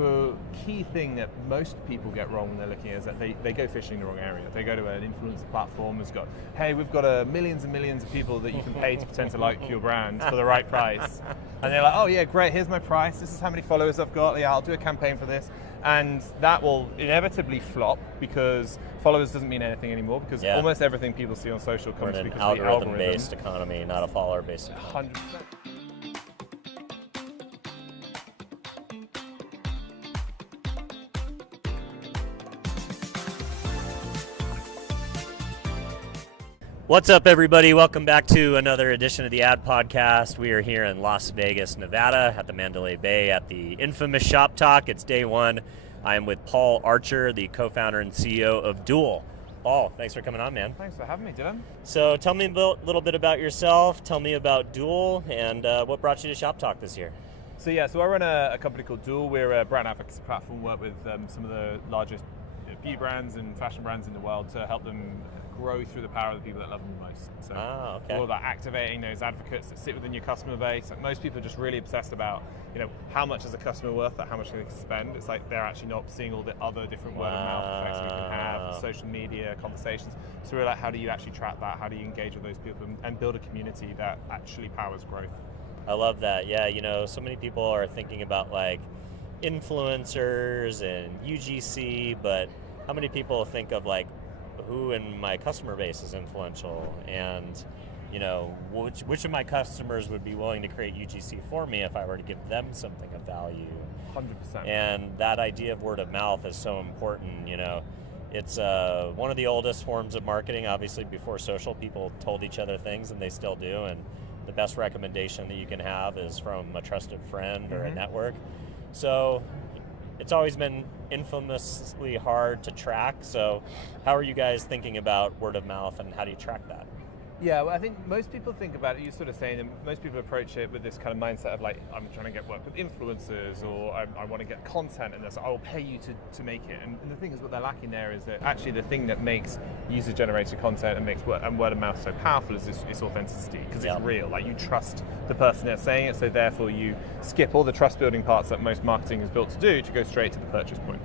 the key thing that most people get wrong when they're looking is that they go fishing in the wrong area. They go to an influencer platform that's got, hey, we've got millions and millions of people that you can pay to pretend to like your brand for the right price. And they're like, oh yeah, great, here's my price, this is how many followers I've got, yeah, I'll do a campaign for this. And that will inevitably flop because followers doesn't mean anything anymore, because almost everything people see on social comes because of the algorithm. Algorithm-based economy, not a follower-based economy. 100%. What's up, everybody? Welcome back to another edition of the Ad Podcast. We are here in Las Vegas, Nevada, at the Mandalay Bay at the infamous Shoptalk. It's day one. I am with Paul Archer, the co-founder and CEO of Duel. Paul, thanks for coming on, man. Thanks for having me, Dylan. So tell me a little bit about yourself. Tell me about Duel and what brought you to Shoptalk this year. So I run a company called Duel. We're a brand advocacy platform. Work with some of the largest beauty brands and fashion brands in the world to help them grow through the power of the people that love them the most. So all about activating those advocates that sit within your customer base. Like, most people are just really obsessed about, how much is a customer worth, how much they can spend. It's like they're actually not seeing all the other different word of mouth effects we can have, social media, conversations. So we're like, how do you actually track that? How do you engage with those people and build a community that actually powers growth? I love that. Yeah, so many people are thinking about like influencers and UGC, but how many people think of like who in my customer base is influential, and which of my customers would be willing to create UGC for me if I were to give them something of value? 100%. And that idea of word of mouth is so important. It's one of the oldest forms of marketing. Obviously, before social, people told each other things, and they still do. And the best recommendation that you can have is from a trusted friend or a network. So it's always been infamously hard to track. So how are you guys thinking about word of mouth, and how do you track that? Yeah, well, I think most people think about it, you're sort of saying, and most people approach it with this kind of mindset of like, I'm trying to get work with influencers, or I want to get content, and I will pay you to make it. And the thing is, what they're lacking there is that actually the thing that makes user-generated content and makes word of mouth so powerful is its authenticity, because it's real. Like, you trust the person that's saying it, so therefore you skip all the trust-building parts that most marketing is built to do to go straight to the purchase point.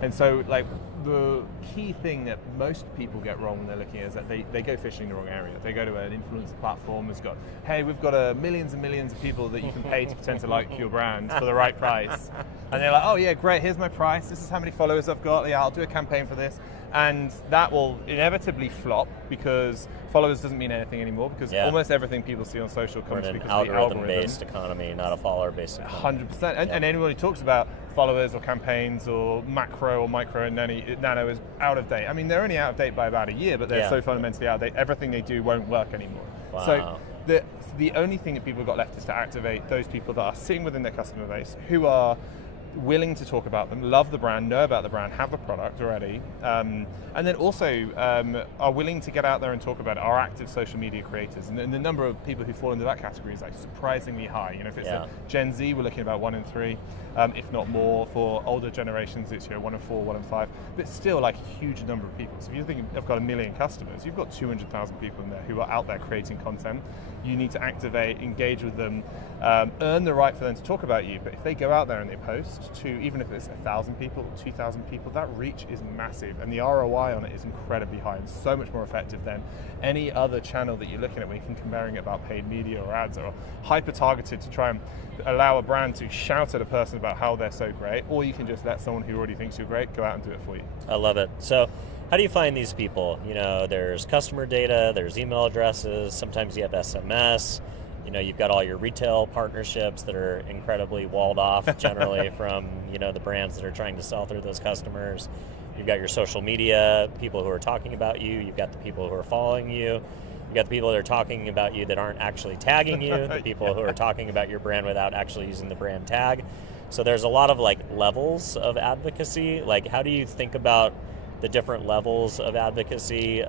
And so, like, the key thing that most people get wrong when they're looking is that they go fishing in the wrong area. They go to an influencer platform that's got, hey, we've got millions and millions of people that you can pay to pretend to like your brand for the right price. And they're like, oh yeah, great, here's my price, this is how many followers I've got, yeah, I'll do a campaign for this. And that will inevitably flop because followers doesn't mean anything anymore, because almost everything people see on social comes because of the algorithm. Algorithm-based economy, not a follower-based economy. 100%. And anyone who talks about followers or campaigns or macro or micro and nano is out of date. I mean, they're only out of date by about a year, but they're so fundamentally out of date, everything they do won't work anymore. Wow. So the only thing that people have got left is to activate those people that are sitting within their customer base, who are willing to talk about them, love the brand, know about the brand, have the product already, and then also are willing to get out there and talk about it, are active social media creators. And the number of people who fall into that category is like surprisingly high. If it's a Gen Z, we're looking at about 1 in 3, if not more. For older generations, it's 1 in 4, 1 in 5, but still like a huge number of people. So if you think I've got 1 million customers, you've got 200,000 people in there who are out there creating content. You need to activate, engage with them, earn the right for them to talk about you. But if they go out there and they post to, even if it's 1,000 people or 2,000 people, that reach is massive, and the ROI on it is incredibly high and so much more effective than any other channel that you're looking at when you can comparing it about paid media or ads or hyper targeted to try and allow a brand to shout at a person about how they're so great, or you can just let someone who already thinks you're great go out and do it for you. I love it. So how do you find these people? There's customer data, there's email addresses, sometimes you have SMS. You've got all your retail partnerships that are incredibly walled off generally from, the brands that are trying to sell through those customers. You've got your social media, people who are talking about you. You've got the people who are following you. You've got the people that are talking about you that aren't actually tagging you, the people who are talking about your brand without actually using the brand tag. So there's a lot of levels of advocacy. How do you think about the different levels of advocacy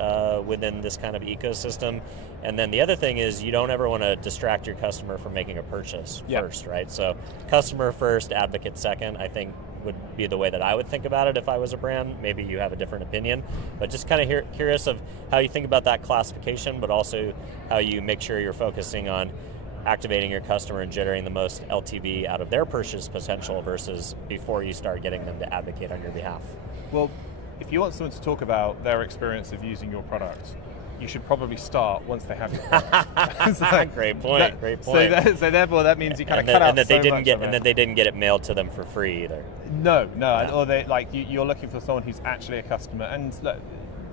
within this kind of ecosystem? And then the other thing is, you don't ever want to distract your customer from making a purchase first, right? So customer first, advocate second, I think would be the way that I would think about it if I was a brand. Maybe you have a different opinion, but just kind of curious of how you think about that classification, but also how you make sure you're focusing on activating your customer and generating the most LTV out of their purchase potential versus before you start getting them to advocate on your behalf? Well, if you want someone to talk about their experience of using your product, you should probably start once they have your product. Great point. So therefore, that means you kind of cut out and that so they didn't much get of it. and that they didn't get it mailed to them for free either. No, or they you're looking for someone who's actually a customer, and look,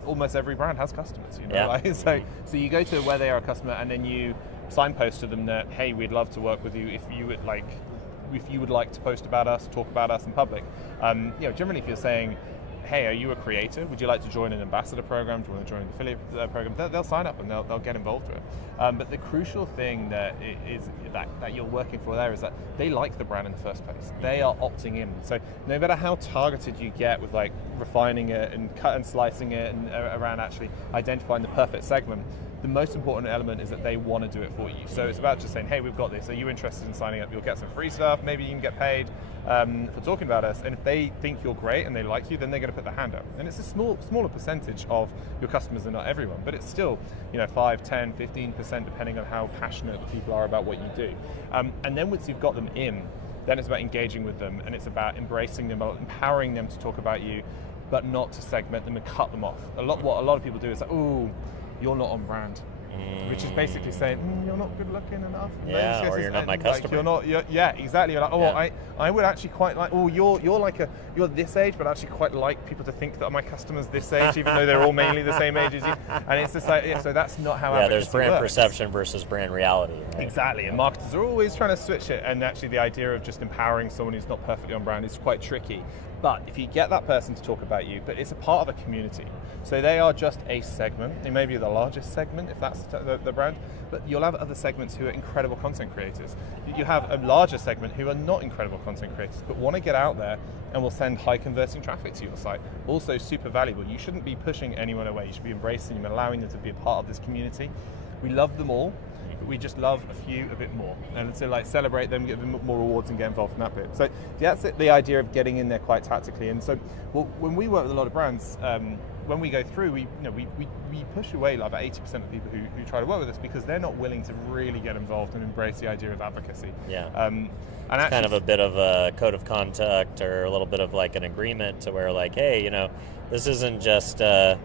almost every brand has customers, you know. Yeah. So you go to where they are a customer, and then you signpost to them that, hey, we'd love to work with you if you would like to post about us, talk about us in public. Generally, if you're saying, hey, are you a creator? Would you like to join an ambassador program? Do you want to join an affiliate program? They'll sign up and they'll get involved with it. But the crucial thing that you're working for there is that they like the brand in the first place. They are opting in. So no matter how targeted you get with like refining it and cut and slicing it and around actually identifying the perfect segment, the most important element is that they want to do it for you. So it's about just saying, hey, we've got this. Are you interested in signing up? You'll get some free stuff. Maybe you can get paid for talking about us. And if they think you're great and they like you, then they're going to put their hand up. And it's a smaller percentage of your customers and not everyone, but it's still 5, 10, 15%, depending on how passionate the people are about what you do. And then once you've got them in, then it's about engaging with them, and it's about embracing them, empowering them to talk about you, but not to segment them and cut them off. What a lot of people do is like, ooh, you're not on brand, which is basically saying you're not good looking enough. Yeah, or you're not my customer. Yeah, exactly. You're like, I would actually quite like. Oh, you're this age, but I actually quite like people to think that my customers this age, even though they're all mainly the same age as you. And it's just like, so that's not how. Yeah, there's brand works. Perception versus brand reality. Right? Exactly, and marketers are always trying to switch it. And actually, the idea of just empowering someone who's not perfectly on brand is quite tricky. But if you get that person to talk about you, but it's a part of a community. So they are just a segment. They may be the largest segment if that's the brand, but you'll have other segments who are incredible content creators. You have a larger segment who are not incredible content creators, but want to get out there and will send high converting traffic to your site. Also super valuable. You shouldn't be pushing anyone away. You should be embracing them and allowing them to be a part of this community. We love them all, but we just love a few a bit more. And so celebrate them, give them more rewards and get involved in that bit. So that's the idea of getting in there quite tactically. And so when we work with a lot of brands, when we go through, we push away like about 80% of people who try to work with us because they're not willing to really get involved and embrace the idea of advocacy. Yeah. And it's kind of a bit of a code of conduct or a little bit of like an agreement to where like, hey, this isn't just a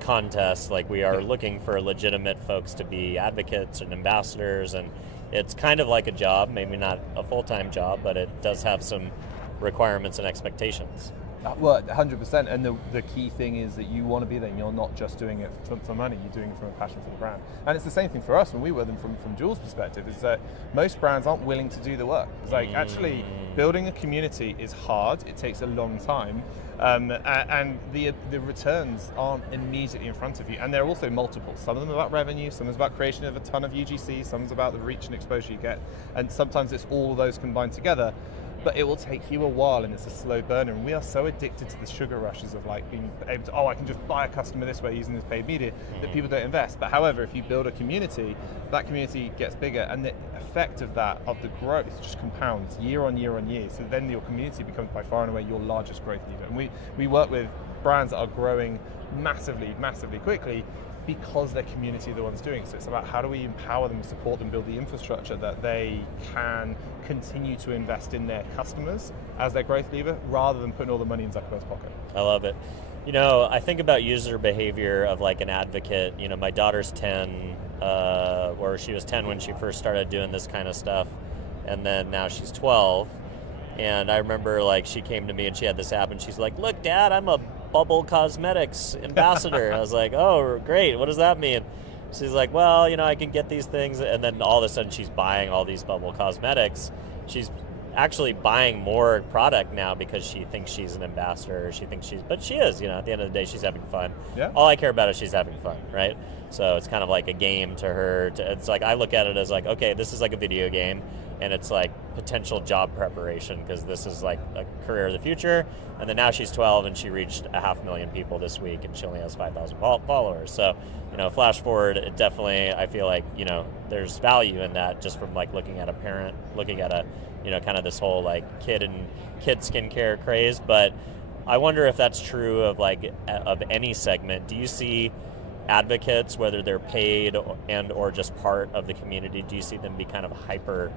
contest. Like we are looking for legitimate folks to be advocates and ambassadors, and it's kind of like a job, maybe not a full-time job, but it does have some requirements and expectations. Well, 100%, and the key thing is that you want to be there, and you're not just doing it for money, you're doing it from a passion for the brand. And it's the same thing for us when we work them from Duel's perspective, is that most brands aren't willing to do the work. It's like, actually, building a community is hard, it takes a long time, and the returns aren't immediately in front of you, and they're also multiple. Some of them are about revenue, some is about creation of a ton of UGC, some is about the reach and exposure you get, and sometimes it's all of those combined together. But it will take you a while, and it's a slow burner. And we are so addicted to the sugar rushes of like being able to, I can just buy a customer this way using this paid media, that people don't invest. But however, if you build a community, that community gets bigger, and the effect of the growth just compounds year on year on year. So then your community becomes by far and away your largest growth lever. And we work with brands that are growing massively, massively quickly, because their community are the ones doing it. So it's about how do we empower them, support them, build the infrastructure that they can continue to invest in their customers as their growth lever, rather than putting all the money in Zuckerberg's pocket. I love it. I think about user behavior of like an advocate. My daughter's 10, or she was 10 when she first started doing this kind of stuff, and then now she's 12. And I remember like she came to me and she had this app and she's like, look, Dad, I'm a Bubble Cosmetics ambassador. I was like, oh, great. What does that mean? She's like, well, I can get these things. And then all of a sudden she's buying all these Bubble Cosmetics. She's actually buying more product now because she thinks she's an ambassador. But she is, at the end of the day, she's having fun. Yeah. All I care about is she's having fun, right? So it's kind of like a game to her. It's like, I look at it as like, okay, this is like a video game. And it's like potential job preparation because this is like a career of the future. And then now she's 12 and she reached 500,000 people this week and she only has 5,000 followers. So, flash forward, it definitely, I feel like, there's value in that just from like looking at a parent, looking at a, kind of this whole like kid skincare craze. But I wonder if that's true of like of any segment. Do you see advocates, whether they're paid and or just part of the community, do you see them be kind of hyper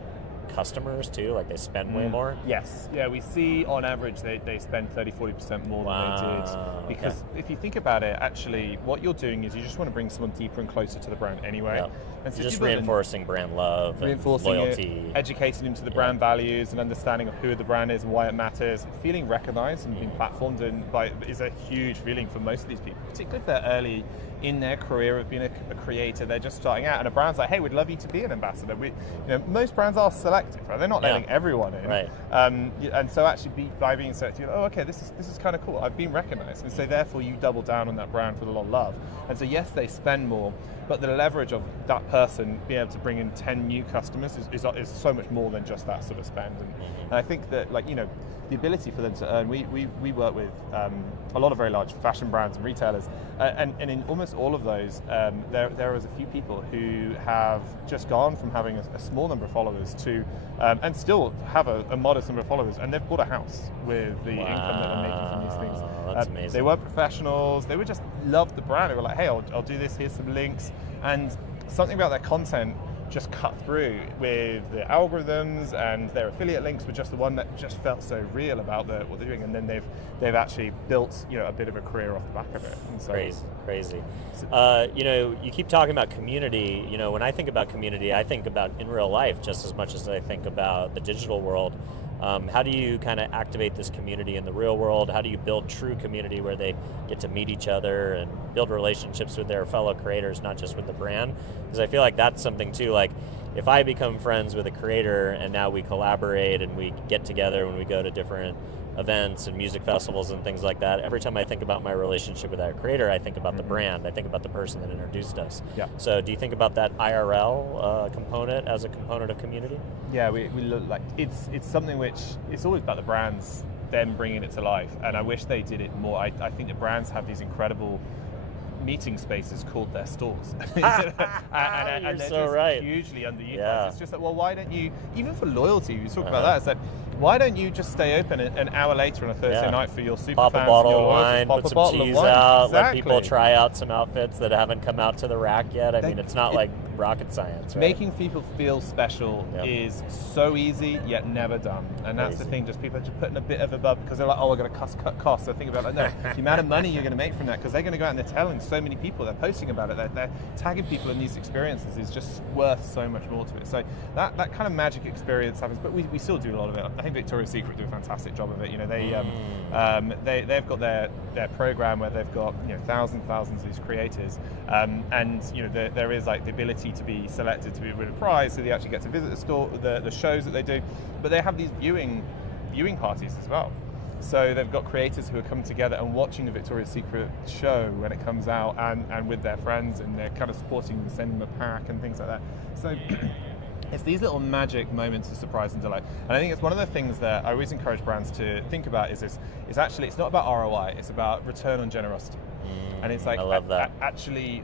customers too, like they spend way more? Yes, yeah, we see on average they spend 30-40% more than they did, because if you think about it, actually what you're doing is you just want to bring someone deeper and closer to the brand anyway. Yep. And so just reinforcing brand love, reinforcing and loyalty, educating them to the brand values and understanding of who the brand is and why it matters. Feeling recognized and being platformed is a huge feeling for most of these people, particularly if they're early in their career of being a creator. They're just starting out, and a brand's like, hey, we'd love you to be an ambassador. Most brands are selective, right? They're not letting everyone in, right? And so actually by being selective, you're like, oh, okay, this is kind of cool. I've been recognized, and so therefore you double down on that brand with a lot of love. And so yes, they spend more, but the leverage of that person being able to bring in 10 new customers is so much more than just that sort of spend. And I think that, the ability for them to earn, we work with a lot of very large fashion brands and retailers, and in almost all of those, there is a few people who have just gone from having a small number of followers to, and still have a modest number of followers, and they've bought a house with the income that they're making from these things. That's amazing. They were professionals, they would just love the brand. They were like, hey, I'll do this, here's some links, and something about their content just cut through with the algorithms, and their affiliate links were just the one that just felt so real about what they're doing, and then they've actually built a bit of a career off the back of it. And so crazy. You keep talking about community. When I think about community, I think about in real life just as much as I think about the digital world. How do you kind of activate this community in the real world? How do you build true community where they get to meet each other and build relationships with their fellow creators, not just with the brand? Because I feel like that's something too, like if I become friends with a creator and now we collaborate and we get together when we go to different events and music festivals and things like that, every time I think about my relationship with that creator, I think about the brand, I think about the person that introduced us. Yeah. So do you think about that IRL component as a component of community? Yeah, we look like it's something which it's always about the brands, them bringing it to life, and I wish they did it more. I think the brands have these incredible meeting spaces called their stores. and You're they're so just right. hugely underutilized. Yeah. It's just like, well, why don't you, even for loyalty, we talk about that, it's like, why don't you just stay open an hour later on a Thursday night for your super pop fans? a bottle your of wine, pop put a bottle some cheese of wine. out, Exactly. let people try out some outfits that haven't come out to the rack yet. I mean, it's not like rocket science, right? Making people feel special is so easy yet never done, and that's the thing. Just people are just putting a bit of a bubble because they're like, oh, we're going to cut costs. So think about it. No, the amount of money you're going to make from that, because they're going to go out and they're telling so many people, they're posting about it, they're tagging people in these experiences is just worth so much more to it. So that kind of magic experience happens, but we still do a lot of it. I think Victoria's Secret do a fantastic job of it. They've got their program where they've got thousands of these creators, and there is like the ability to be selected to be win a prize, so they actually get to visit the store, the shows that they do, but they have these viewing parties as well. So they've got creators who are coming together and watching the Victoria's Secret show when it comes out, and with their friends, and they're kind of supporting them, sending them a pack and things like that. So it's these little magic moments of surprise and delight. And I think it's one of the things that I always encourage brands to think about is actually, it's not about ROI, it's about return on generosity. And it's like, I love that. Actually,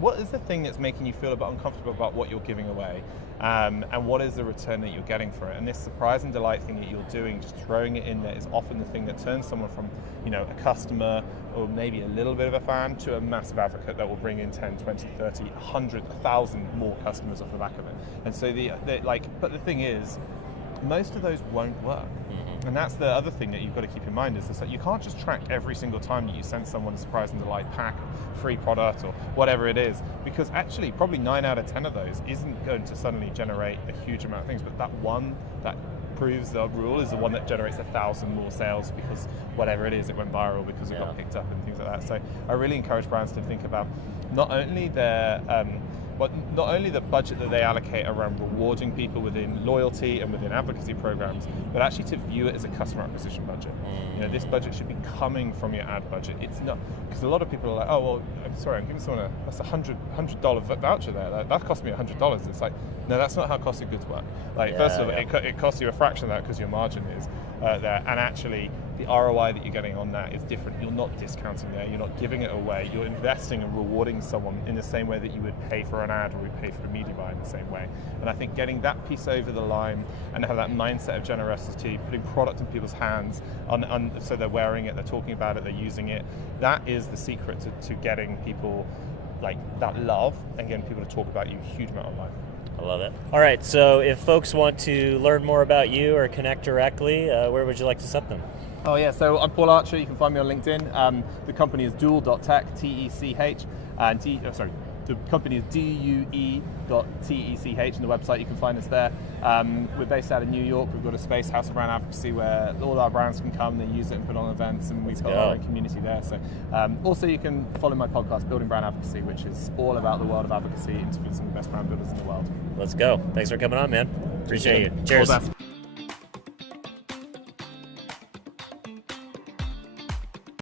what is the thing that's making you feel a bit uncomfortable about what you're giving away? And what is the return that you're getting for it? And this surprise and delight thing that you're doing, just throwing it in there, is often the thing that turns someone from, a customer or maybe a little bit of a fan to a massive advocate that will bring in 10, 20, 30, 100, 1,000 more customers off the back of it. And so but the thing is, most of those won't work. And that's the other thing that you've got to keep in mind is that you can't just track every single time that you send someone a surprise and delight pack, free product, or whatever it is, because actually probably 9 out of 10 of those isn't going to suddenly generate a huge amount of things, but that one that proves the rule is the one that generates 1,000 more sales because whatever it is, it went viral because it got picked up and things like that. So I really encourage brands to think about not only the budget that they allocate around rewarding people within loyalty and within advocacy programs, but actually to view it as a customer acquisition budget. This budget should be coming from your ad budget. It's not, because a lot of people are like, oh, well, I'm sorry, I'm giving someone that's $100 voucher there. That cost me $100. It's like, no, that's not how cost of goods work. First of all, it costs you a fraction of that because your margin is there, and actually the ROI that you're getting on that is different. You're not discounting there, you're not giving it away, you're investing and rewarding someone in the same way that you would pay for an ad or would pay for a media buy in the same way. And I think getting that piece over the line and have that mindset of generosity, putting product in people's hands, so they're wearing it, they're talking about it, they're using it, that is the secret to getting people like that love and getting people to talk about you a huge amount online. I love it. All right, so if folks want to learn more about you or connect directly, where would you like to set them? Oh yeah, so I'm Paul Archer. You can find me on LinkedIn. The company is duel.tech, T-E-C-H, and the company is DUE.TECH, and the website, you can find us there. We're based out of New York. We've got a space, House of Brand Advocacy, where all our brands can come, they use it and put on events, and we've got our own community there. So also you can follow my podcast, Building Brand Advocacy, which is all about the world of advocacy, interviewing some of the best brand builders in the world. Let's go. Thanks for coming on, man. Appreciate you. Cheers. All the best.